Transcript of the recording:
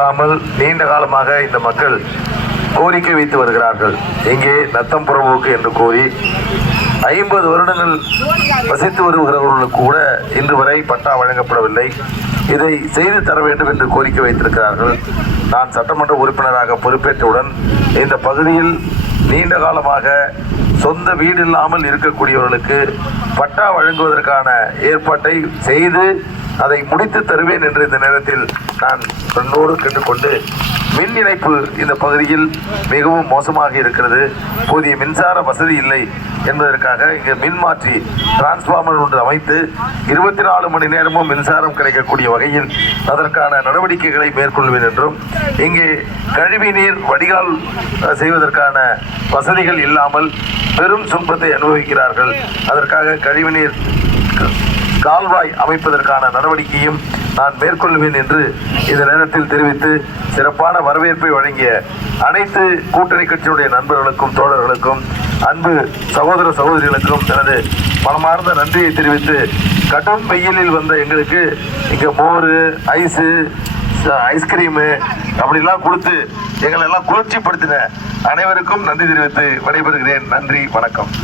போடாமல் நீண்ட காலமாக இந்த மக்கள் கோரிக்கை வைத்து வருகிறார்கள். இங்கே நத்தம் புறம்போக்கு என்று கோரி 50 வருடங்கள் வசித்து வருகிறவர்களுக்கு கூட இன்று வரை பட்டா வழங்கப்படவில்லை. இதை செய்து தர வேண்டும் என்று கோரிக்கை வைத்திருக்கிறார்கள். நான் சட்டமன்ற உறுப்பினராக பொறுப்பேற்றவுடன் இந்த பகுதியில் நீண்ட காலமாக சொந்த வீடு இல்லாமல் இருக்கக்கூடியவர்களுக்கு பட்டா வழங்குவதற்கான ஏற்பாட்டை செய்து அதை முடித்து தருவேன் என்று இந்த நேரத்தில் நான் என்னோடு கேட்டுக்கொண்டு, மின் இணைப்பு இந்த பகுதியில் மிகவும் மோசமாக இருக்கிறது. போதிய மின்சார வசதி இல்லை என்பதற்காக இங்கு மின்மாற்றி டிரான்ஸ்பார்மர் ஒன்று அமைத்து 24 மணி நேரமும் மின்சாரம் கிடைக்கக்கூடிய வகையில் அதற்கான நடவடிக்கைகளை மேற்கொள்வேன் என்றும், இங்கே கழிவு நீர் வடிகால் செய்வதற்கான வசதிகள் இல்லாமல் பெரும் துன்பத்தை அனுபவிக்கிறார்கள். அதற்காக கழிவுநீர் கால்வாய் அமைப்பதற்கான நடவடிக்கையும் நான் மேற்கொள்வேன் என்று இந்த நேரத்தில் தெரிவித்து, சிறப்பான வரவேற்பை வழங்கிய அனைத்து கூட்டணி கட்சியுடைய நண்பர்களுக்கும் தோழர்களுக்கும் அன்பு சகோதர சகோதரிகளுக்கும் தனது மனமார்ந்த நன்றியை தெரிவித்து, கடும் வெயிலில் வந்த எங்களுக்கு இங்கே மோர், ஐஸ்கிரீமு அப்படிலாம் கொடுத்து எங்களெல்லாம் குளிர்ச்சிப்படுத்தின அனைவருக்கும் நன்றி தெரிவித்து விடைபெறுகிறேன். நன்றி, வணக்கம்.